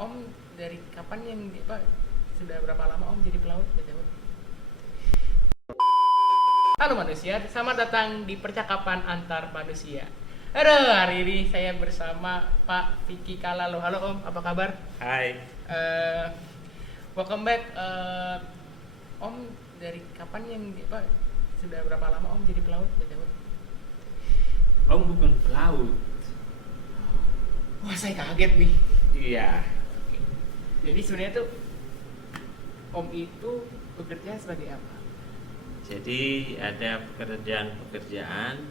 Om dari kapan yang sudah berapa lama Om jadi pelaut BTW? Halo manusia, selamat datang di percakapan antar manusia. Aduh, hari ini saya bersama Pak Vicky Kalalo. Halo Om, apa kabar? Hai, Eh, Welcome back. Om dari kapan yang sudah berapa lama Om jadi pelaut BTW? Om bukan pelaut. Wah, saya kaget nih. Iya, Jadi sebenarnya tuh Om itu bekerja sebagai apa? jadi ada pekerjaan-pekerjaan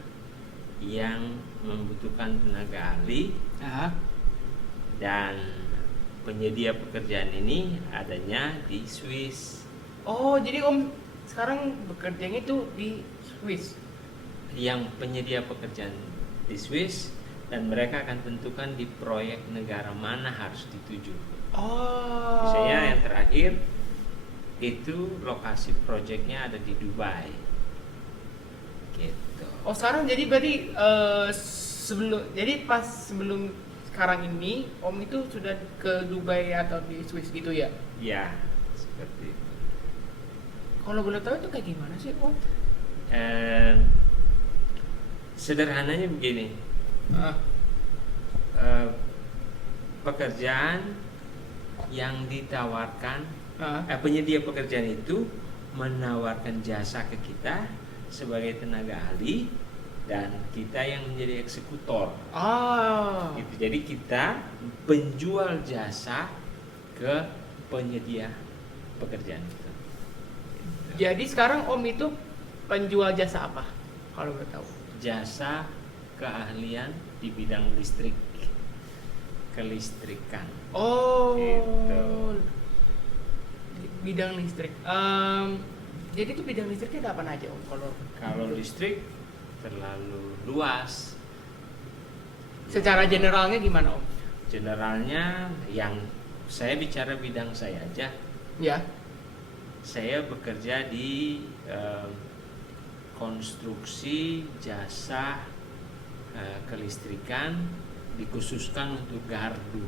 yang membutuhkan tenaga ahli Ah, dan penyedia pekerjaan ini adanya di Swiss. oh, jadi Om sekarang bekerjanya itu di Swiss. Yang penyedia pekerjaan di Swiss dan mereka akan tentukan di proyek negara mana harus dituju. Oh. Misalnya yang terakhir itu lokasi proyeknya ada di Dubai. Gitu. Oh, sekarang jadi berarti sebelum sekarang ini Om itu sudah ke Dubai atau di Swiss gitu ya? Ya, seperti itu. Kalau boleh tahu itu kayak gimana sih Om? Sederhananya begini, Ah, pekerjaan yang ditawarkan, ah. penyedia pekerjaan itu menawarkan jasa ke kita sebagai tenaga ahli dan kita yang menjadi eksekutor. Ah. Gitu. Jadi kita penjual jasa ke penyedia pekerjaan itu. Jadi sekarang Om itu penjual jasa apa? Kalau boleh tahu. Jasa keahlian di bidang listrik, kelistrikan. Oh. Gitu. Bidang listrik. Jadi itu bidang listriknya ada apa aja Om? Kalau listrik terlalu luas. Secara generalnya gimana Om? Generalnya yang saya bicara bidang saya aja. Ya. Saya bekerja di konstruksi jasa kelistrikan dikhususkan untuk gardu.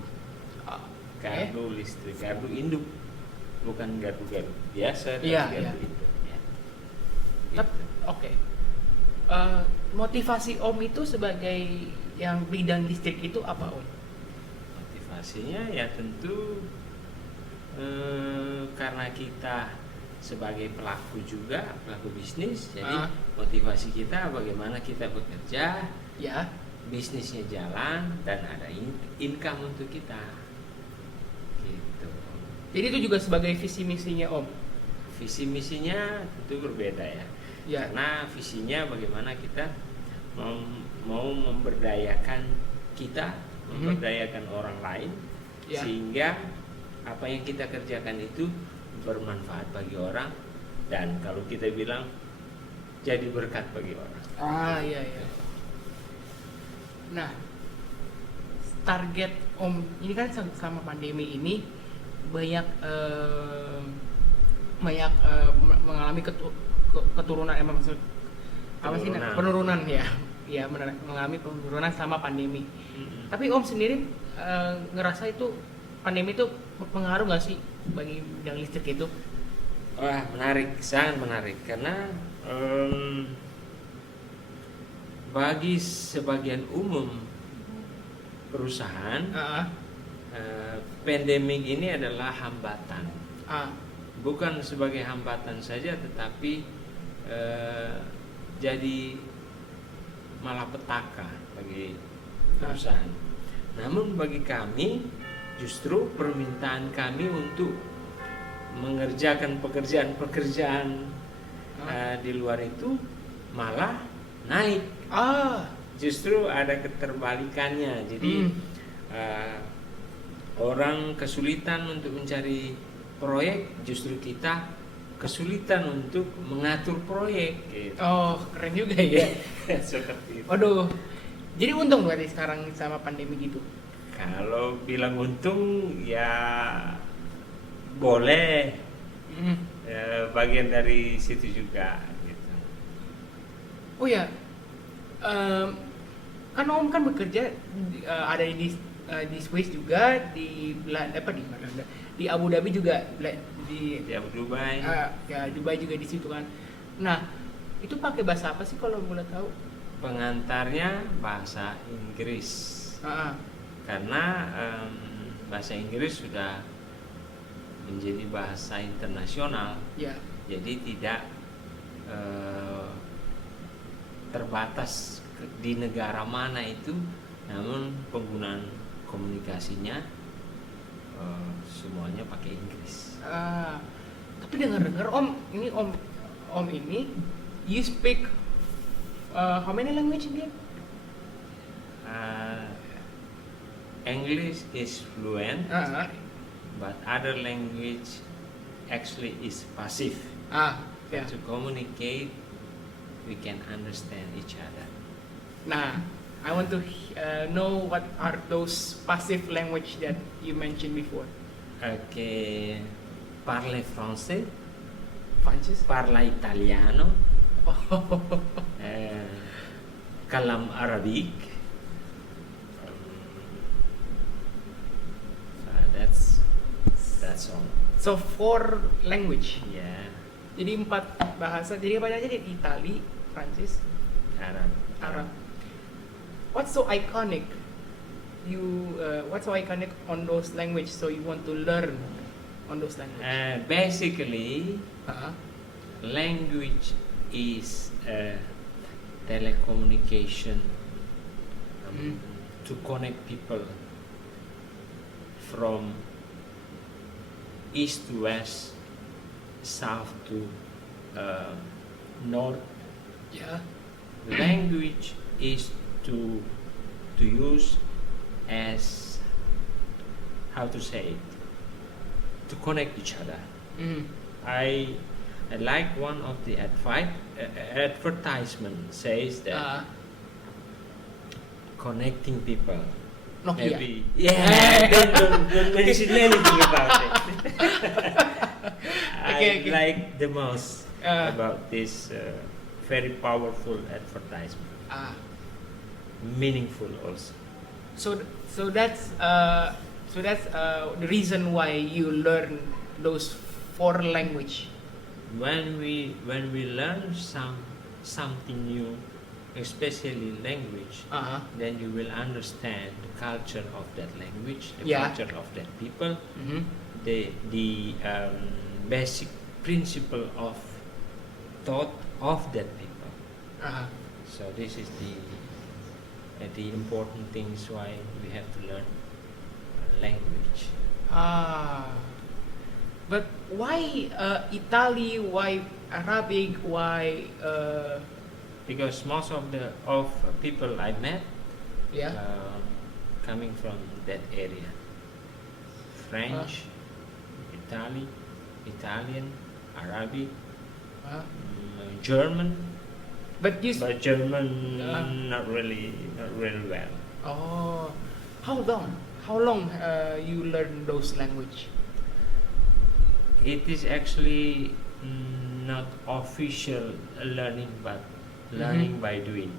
Gardu listrik, gardu induk, bukan gardu-gardu biasa, tapi Iya, gardu iya. induk. Ya. Tapi, Gitu. oke. Motivasi Om itu sebagai yang bidang listrik itu apa Om? Motivasinya ya tentu karena kita sebagai pelaku juga, pelaku bisnis, jadi motivasi kita bagaimana kita bekerja, Ya. bisnisnya jalan dan ada income untuk kita. Gitu. Jadi itu juga sebagai visi misinya Om. Visi misinya tentu berbeda ya. Ya. Karena visinya bagaimana kita mau memberdayakan kita, memberdayakan orang lain, Ya. sehingga apa yang kita kerjakan itu bermanfaat bagi orang dan kalau kita bilang jadi berkat bagi orang. Ah, iya iya. Nah, target Om ini kan selama pandemi ini banyak mengalami keturunan maksud apa sih penurunan ya. Ya, mengalami penurunan sama pandemi. Tapi Om sendiri ngerasa itu pandemi itu pengaruh nggak sih bagi bidang listrik itu? Wah, menarik, sangat menarik karena bagi sebagian umum perusahaan pandemik ini adalah hambatan. Bukan sebagai hambatan saja, tetapi jadi malapetaka bagi perusahaan. Namun bagi kami justru permintaan kami untuk mengerjakan pekerjaan-pekerjaan di luar itu malah naik. Justru ada keterbalikannya. Jadi orang kesulitan untuk mencari proyek, justru kita kesulitan untuk mengatur proyek. Gitu. Oh, keren juga ya. Seperti itu. Waduh. Jadi untung berarti sekarang sama pandemi gitu. Kalau bilang untung ya boleh, bagian dari situ juga gitu. Oh ya, kan Om kan bekerja ada di di Swiss juga, di Belanda, di Abu Dhabi juga, di Di Abu Dubai. ya Dubai juga di situ kan. Nah, itu pakai bahasa apa sih kalau boleh tahu? Pengantarnya bahasa Inggris. Ah, Karena bahasa Inggris sudah menjadi bahasa internasional, ya. jadi tidak terbatas di negara mana itu, namun penggunaan komunikasinya semuanya pakai Inggris. Tapi dengar-dengar Om ini, you speak how many language again? English is fluent, Ah, but other language actually is passive. ya. To communicate, we can understand each other. Nah, I want to know what are those passive language that you mentioned before. Ok, parle français, Francis? parla italiano, Oh, kalam arabique. That's all. so 4 language. Yeah, Jadi 4 bahasa. Jadi apa aja? Jadi Itali, Prancis, Arab. What's so iconic? What's so iconic on those language? So you want to learn on those language? Basically, Uh-huh. language is telecommunication to connect people from east to west, south to north. Yeah. Language is to use as, how to say it, to connect each other. Mm. I like one of the advertisement says that connecting people. Nokia. Don't mention anything about it. Okay. Like the most about this very powerful advertisement. Meaningful also. So that's the reason why you learn those 4 language. When we learn something new, especially language, then you will understand the culture of that language, the culture of that people, Mm-hmm. the basic principle of thought of that people. So this is the important things why we have to learn language. But why Italy? Why Arabic? Why? Because most of people I met coming from that area. French, Italian, Arabic, German. But German not really well. Oh, how long you learn those language? It is actually not official learning, but learning by doing.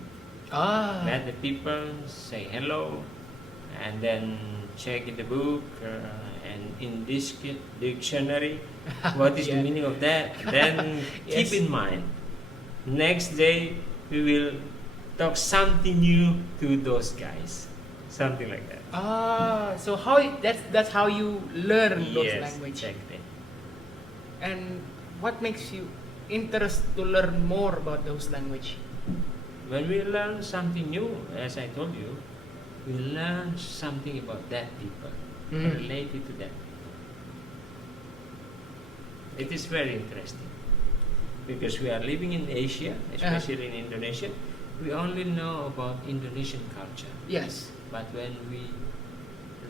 Met the people, say hello, and then check in the book and in this dictionary what is the meaning of that. Then keep in mind, next day we will talk something new to those guys, something like that. So that's how you learn those language. Exactly. And what makes you interested to learn more about those language? When we learn something new, as I told you, we learn something about that people, related to that people. It is very interesting because we are living in Asia, especially in Indonesia. We only know about Indonesian culture. Yes. But when we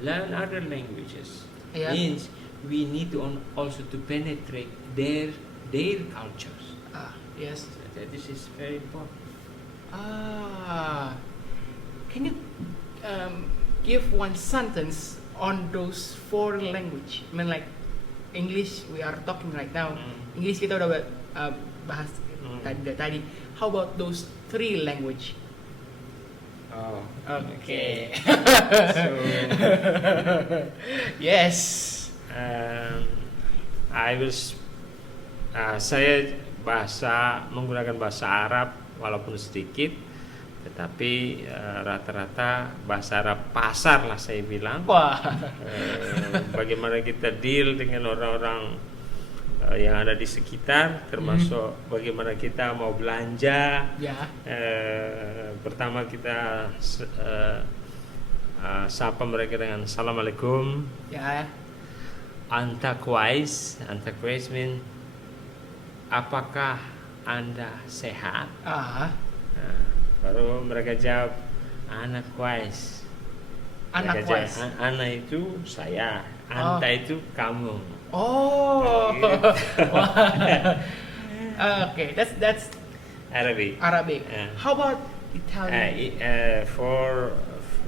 learn other languages, Yeah. means we need to also to penetrate their cultures. Yes. So this is very important. Can you give one sentence on those 4 language? I mean, like English we are talking right now. English kita udah bahas tadi. How about those 3 language? Oh, Okay. so Yes. I will. Saya menggunakan bahasa Arab walaupun sedikit, tetapi rata-rata bahasa Arab pasar lah saya bilang. Wah. Bagaimana kita deal dengan orang-orang yang ada di sekitar, termasuk bagaimana kita mau belanja. Ya. Pertama kita sapa mereka dengan Assalamualaikum. Ya. Anta kwais mean apakah Anda sehat? Ah. Nah, baru mereka jawab Ana kwais. Anak Mereka wise. jawab, Ana itu saya, Anta itu kamu. Oh. Okay, that's Arabic. Arabic. Yeah. How about Italian? For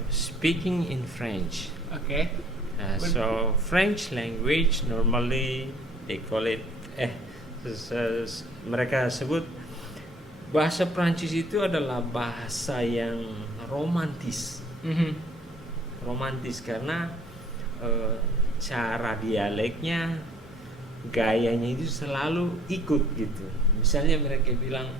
speaking in French. Okay. So French language normally they call it mereka sebut bahasa Prancis itu adalah bahasa yang romantis. Romantis karena cara dialeknya, gayanya itu selalu ikut gitu. Misalnya mereka bilang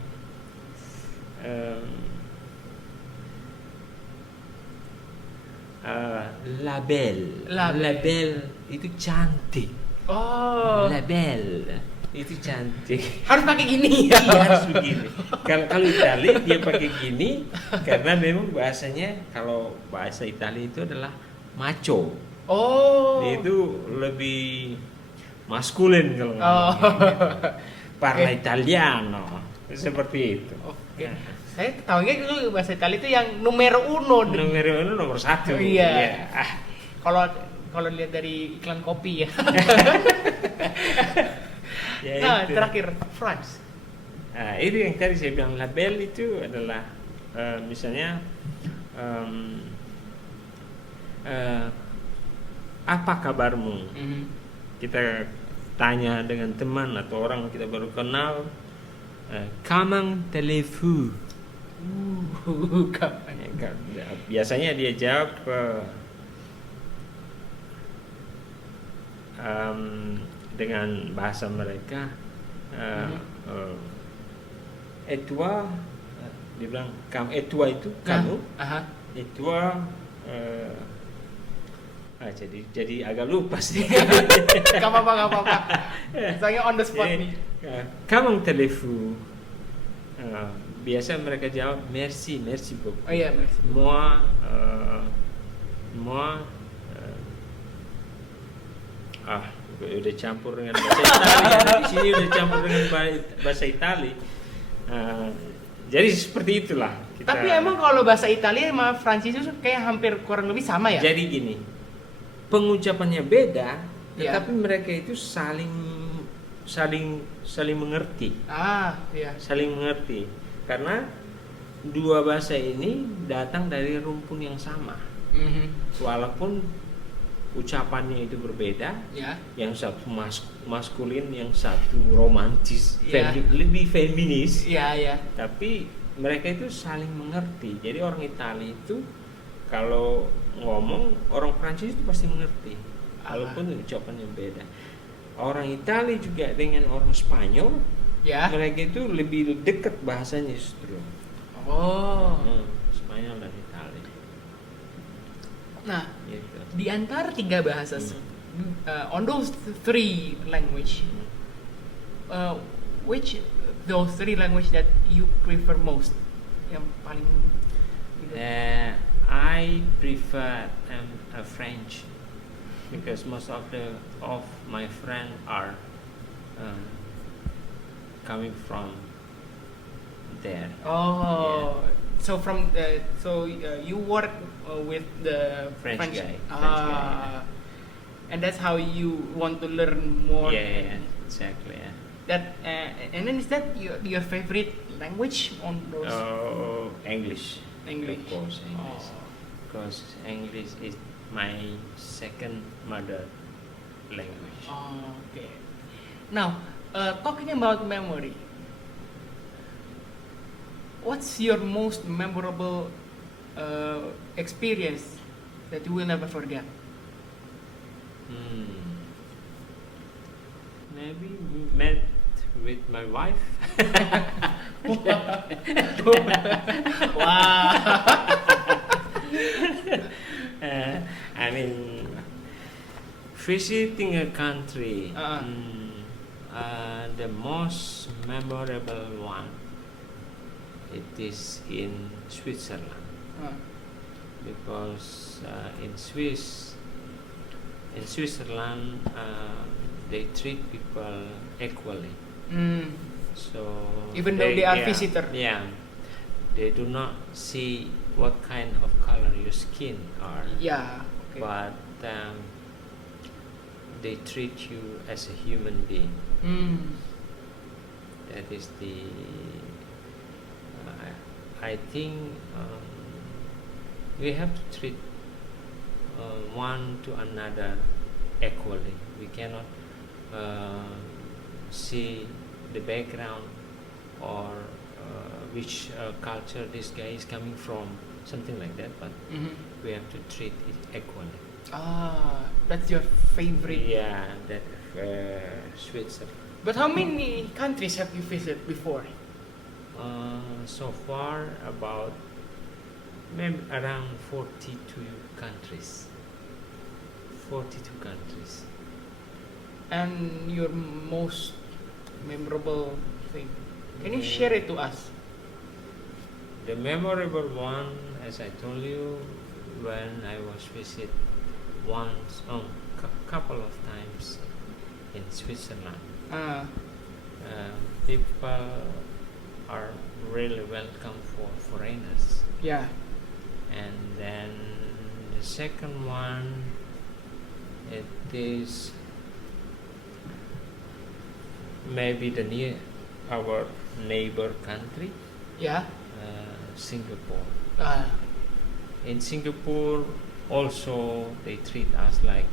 label itu cantik. Oh. Label itu cantik. Harus pakai gini ya. Iya, harus begini. Kalau Itali dia pakai gini karena memang bahasanya, kalau bahasa Itali itu adalah macho. Oh. Dia itu lebih maskulin kalau Oh. Parla Italiano seperti itu. Oke. Saya tahunya dulu bahasa Italia itu yang numero uno. Nomor satu. Iya. Kalau lihat dari iklan kopi ya. Nah, itu. terakhir France. Nah, itu yang tadi saya bilang, label itu adalah misalnya apa kabarmu? Kita tanya dengan teman atau orang kita baru kenal, comment allez-vous? Biasanya dia jawab dengan bahasa mereka, et toi, dia bilang kamu, et toi itu kamu, et toi, jadi agak lupa sih. Gak apa-apa. Saya on the spot nih. Comment allez-vous? Biasa mereka jawab merci beaucoup. Oh iya, merci. Moi, udah campur dengan bahasa Itali. Di sini udah campur dengan bahasa Itali. Jadi seperti itulah. Tapi emang kalau bahasa Italia sama Prancis itu kayak hampir kurang lebih sama ya? Jadi gini, pengucapannya beda, Ya. tetapi mereka itu saling mengerti. Iya. Saling mengerti. Karena dua bahasa ini datang dari rumpun yang sama. Walaupun ucapannya itu berbeda, Ya. yang satu maskulin, yang satu romantis, Ya. lebih feminis. Iya. Tapi mereka itu saling mengerti. Jadi orang Italia itu kalau ngomong, orang Prancis itu pasti mengerti, walaupun ucapannya beda. Orang Italia juga dengan orang Spanyol, Ya. mereka itu lebih dekat bahasanya justru. Oh. Spanyol dan Italia. Nah, Gitu. di antara tiga bahasa, on those three language, which those three language that you prefer most? Yang paling I prefer French because most of my friends are coming from there. Oh, so you work with the French guy. And that's how you want to learn more. Yeah, exactly. Yeah. That and then is that your favorite language on those? English. English. Of course, English. Because English is my second mother language. Okay. Now, talking about memory, what's your most memorable experience that you will never forget? Maybe met with my wife. Wow. I mean, visiting a country, the most memorable one, it is in Switzerland. Because in Switzerland, they treat people equally. So even though they are visitor. Yeah, they do not see what kind of color your skin are. Yeah. Okay. But they treat you as a human being. That is the. I think we have to treat one to another equally. We cannot see the background or which culture this guy is coming from, something like that, but we have to treat it equally. That's your favorite. Yeah, that Switzerland. But how many countries have you visited before? So far, about maybe around 42 countries. 42 countries. And your most memorable thing? Can you share it to us? The memorable one, as I told you, when I was visit once, couple of times in Switzerland. People are really welcome for foreigners. Yeah. And then the second one, it is maybe our neighbor country. Yeah. Singapore. In In Singapore, also they treat us like.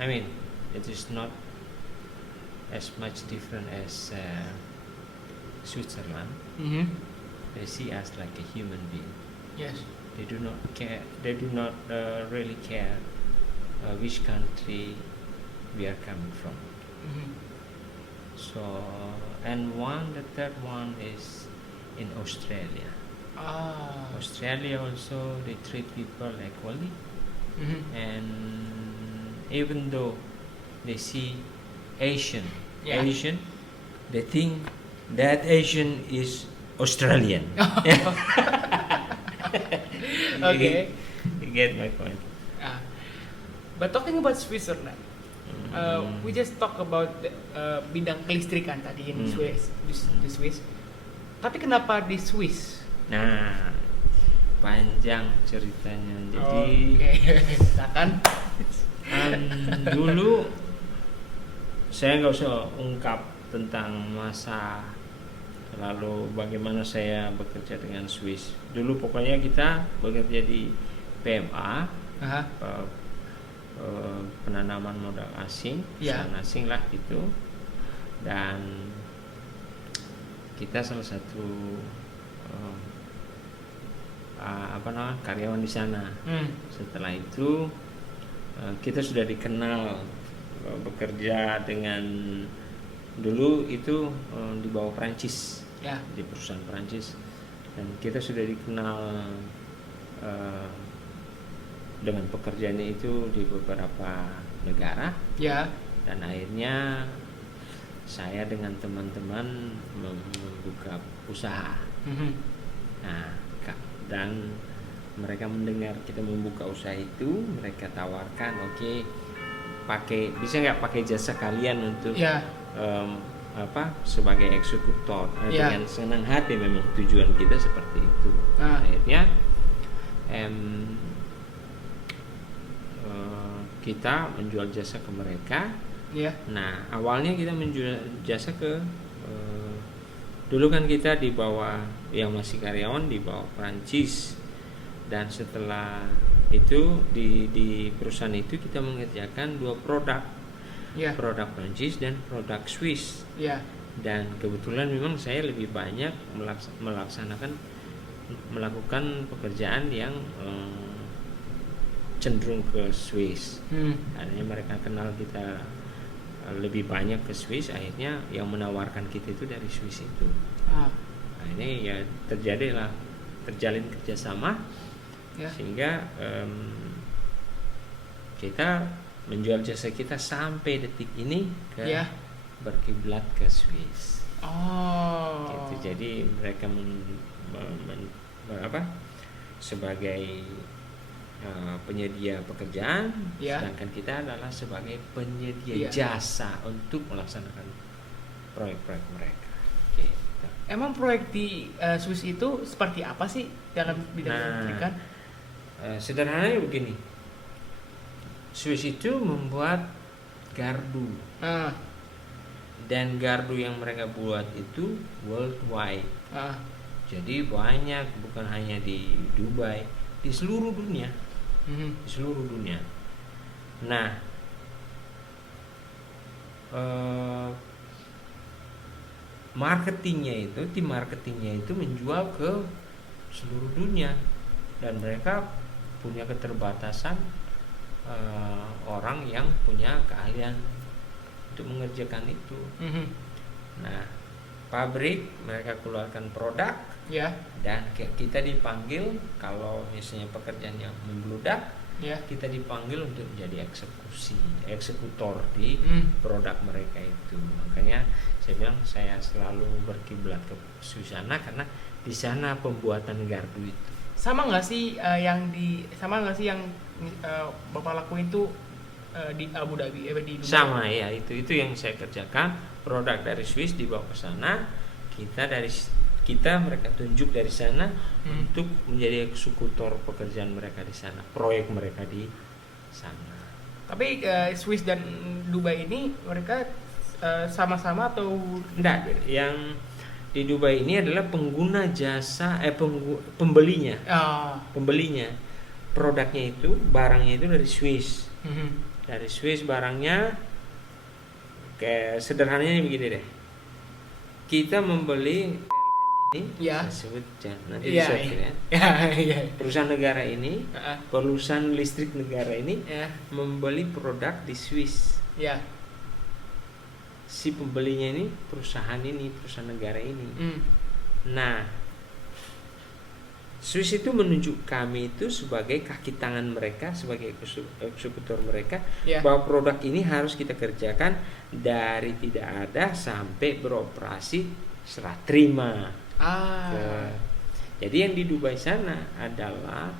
I mean, it is not as much different as Switzerland. They see us like a human being. Yes. They do not care. They do not really care which country we are coming from. So, and the third one is in Australia. Australia also, they treat people equally. And even though they see Asian, they think that Asian is Australian. Okay. You get my point. But talking about Switzerland, we just talk about bidang kelistrikan tadi in Swiss, di Swiss. Tapi kenapa di Swiss? Nah, panjang ceritanya. Jadi, silakan. Dulu saya nggak usah ungkap tentang masa lalu bagaimana saya bekerja dengan Swiss. Dulu pokoknya kita bekerja di PMA, penanaman modal asing, perusahaan asing lah gitu. Dan kita salah satu karyawan di sana. Setelah itu kita sudah dikenal bekerja dengan, dulu itu di bawah Perancis, di perusahaan Perancis, dan kita sudah dikenal dengan pekerjaannya itu di beberapa negara. Dan akhirnya saya dengan teman-teman membuka usaha. Dan mereka mendengar kita membuka usaha itu, mereka tawarkan, bisa nggak pakai jasa kalian untuk sebagai eksekutor. Dengan senang hati, memang tujuan kita seperti itu. Akhirnya kita menjual jasa ke mereka. Nah, awalnya kita menjual jasa ke dulu kan kita di bawah, yang masih karyawan di bawah Perancis, dan setelah itu di perusahaan itu kita mengerjakan dua produk, produk Perancis dan produk Swiss. Dan kebetulan memang saya lebih banyak melaksanakan melakukan pekerjaan yang cenderung ke Swiss. Akhirnya mereka kenal kita lebih banyak ke Swiss, akhirnya yang menawarkan kita itu dari Swiss itu. Akhirnya ya terjalin kerjasama, sehingga kita menjual jasa kita sampai detik ini ke berkiblat ke Swiss. Gitu. Jadi mereka sebagai penyedia pekerjaan, sedangkan kita adalah sebagai penyedia jasa untuk melaksanakan proyek-proyek mereka. Gitu. Emang proyek di Swiss itu seperti apa sih dalam bidang pendidikan? Sederhananya begini, Swiss itu membuat gardu, dan gardu yang mereka buat itu worldwide. Jadi banyak, bukan hanya di Dubai, di seluruh dunia. Di seluruh dunia. Nah, tim marketingnya itu menjual ke seluruh dunia, dan mereka punya keterbatasan orang yang punya keahlian untuk mengerjakan itu. Nah, pabrik mereka keluarkan produk, dan kita dipanggil kalau misalnya pekerjaan yang membludak, kita dipanggil untuk menjadi eksekutor di produk mereka itu. Makanya saya bilang saya selalu berkiblat ke Susana, karena di sana pembuatan gardu itu. Sama nggak sih yang Bapak lakuin itu di Abu Dhabi, di Dubai? Sama ya, itu yang saya kerjakan. Produk dari Swiss dibawa ke sana, mereka tunjuk dari sana untuk menjadi eksekutor pekerjaan mereka di sana, proyek mereka di sana. Tapi Swiss dan Dubai ini mereka sama-sama atau enggak? Yang di Dubai ini adalah pengguna jasa, pembelinya. Pembelinya. Produknya itu, barangnya itu dari Swiss. Dari Swiss barangnya, kayak sederhananya begini deh. Kita membeli ini, saya sebut nanti disebut ya. Perusahaan negara ini, perusahaan listrik negara ini membeli produk di Swiss. Si pembelinya ini perusahaan negara ini. Nah, Swiss itu menunjuk kami itu sebagai kaki tangan mereka, sebagai eksekutor mereka, bahwa produk ini harus kita kerjakan dari tidak ada sampai beroperasi serah terima. Jadi yang di Dubai sana adalah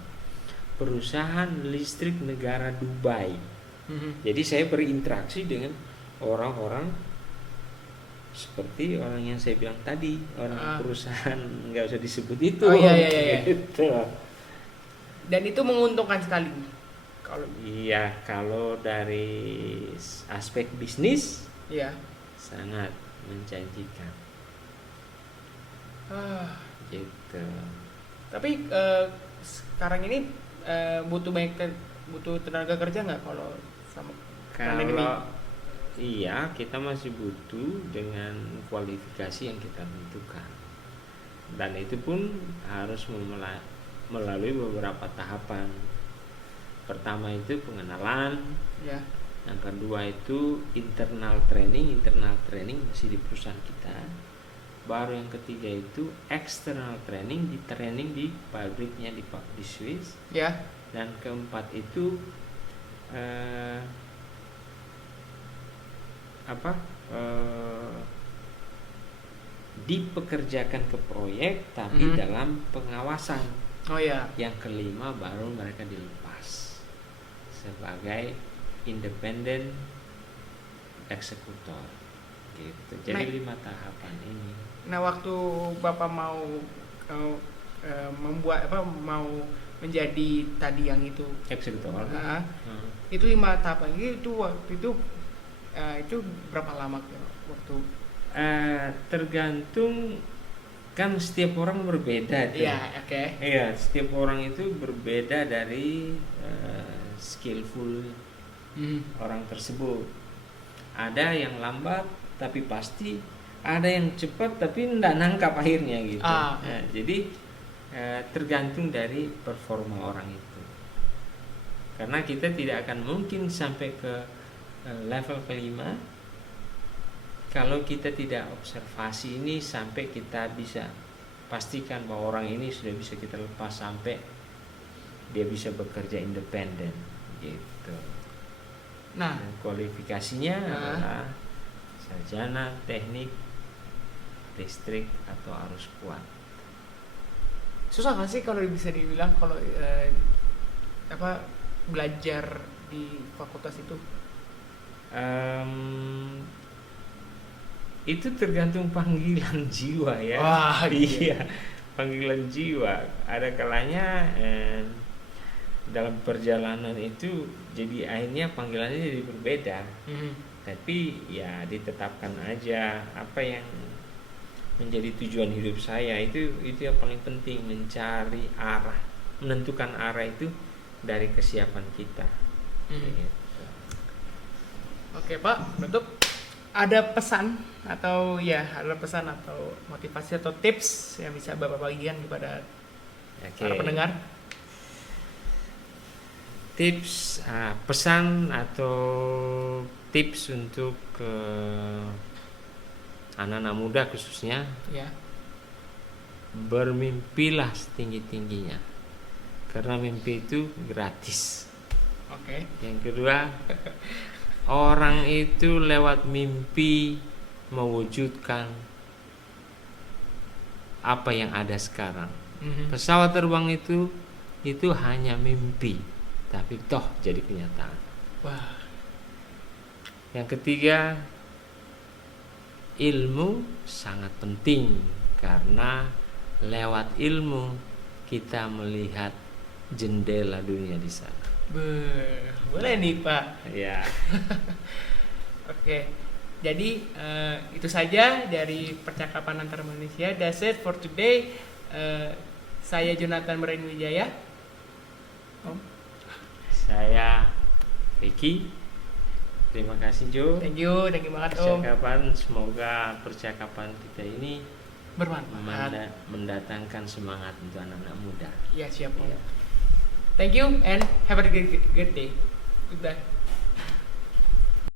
perusahaan listrik negara Dubai. Jadi saya berinteraksi dengan orang-orang seperti orang yang saya bilang tadi, orang perusahaan nggak usah disebut itu. Gitu. Dan itu menguntungkan sekali. Kalau dari aspek bisnis, sangat menjanjikan. Gitu. Tapi sekarang ini butuh tenaga kerja nggak kalau sama kalau iya, kita masih butuh dengan kualifikasi yang kita tentukan, dan itu pun harus melalui beberapa tahapan. Pertama itu pengenalan, yang kedua itu internal training masih di perusahaan kita. Baru yang ketiga itu external training di pabriknya di Swiss. Dan keempat itu dipekerjakan ke proyek tapi dalam pengawasan. Yang kelima baru mereka dilepas sebagai independent eksekutor. Gitu. Jadi 5 tahapan ini. Nah, waktu Bapak mau mau menjadi tadi yang itu eksekutor, itu 5 tahapan itu waktu itu berapa lama waktu? Tergantung, kan setiap orang berbeda. Iya, setiap orang itu berbeda dari skillful orang tersebut. Ada yang lambat tapi pasti, ada yang cepat tapi tidak nangkap akhirnya gitu. Jadi tergantung dari performa orang itu. Karena kita tidak akan mungkin sampai ke level kelima kalau kita tidak observasi ini sampai kita bisa pastikan bahwa orang ini sudah bisa kita lepas sampai dia bisa bekerja independen gitu. Nah, Dan kualifikasinya adalah sarjana teknik listrik atau arus kuat. susah nggak sih kalau bisa dibilang kalau belajar di fakultas itu? Itu tergantung panggilan jiwa ya. Wah, iya, panggilan jiwa. Ada kalanya dalam perjalanan itu jadi akhirnya panggilannya jadi berbeda. Tapi ya ditetapkan aja apa yang menjadi tujuan hidup saya, itu yang paling penting, mencari arah, menentukan arah itu dari kesiapan kita. Gitu. Oke Pak, penutup ada pesan atau motivasi atau tips yang bisa Bapak bagikan kepada para pendengar? Tips, pesan atau tips untuk anak-anak muda khususnya, ya, bermimpilah setinggi-tingginya karena mimpi itu gratis. Oke. Yang kedua, orang itu lewat mimpi mewujudkan apa yang ada sekarang. Pesawat terbang itu hanya mimpi, tapi toh jadi kenyataan. Wah. Yang ketiga, ilmu sangat penting karena lewat ilmu kita melihat jendela dunia di sana. Boleh nih Pak. Ya. Oke. Jadi itu saja dari percakapan antar manusia. That's it for today. Saya Jonathan Wijaya. Saya Ricky. Terima kasih Jo. Thank you banget Om. Semoga percakapan kita ini bermanfaat, mendatangkan semangat untuk anak-anak muda. Ya siap Om. Thank you and have a good day. Goodbye.